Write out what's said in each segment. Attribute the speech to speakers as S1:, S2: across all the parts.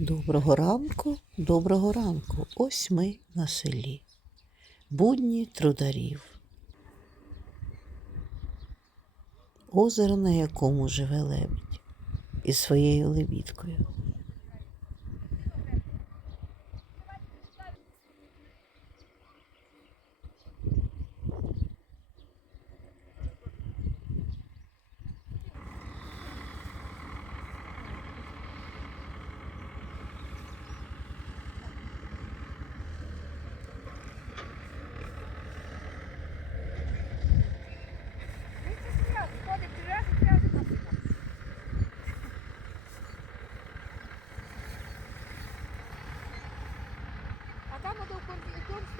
S1: Доброго ранку, доброго ранку. Ось ми на селі. Будні трударів. Озеро, на якому живе лебідь із своєю лебідкою.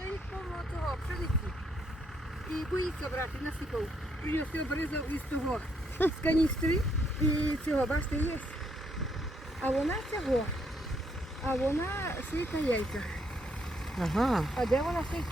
S2: Стоїть повно цього пшениці. І боїться брати, насипав. Принес обрізав із того з каністри і цього, бачите, є. А вона цього. А вона сидить на яйцях.
S1: Ага.
S2: А де вона стоїть,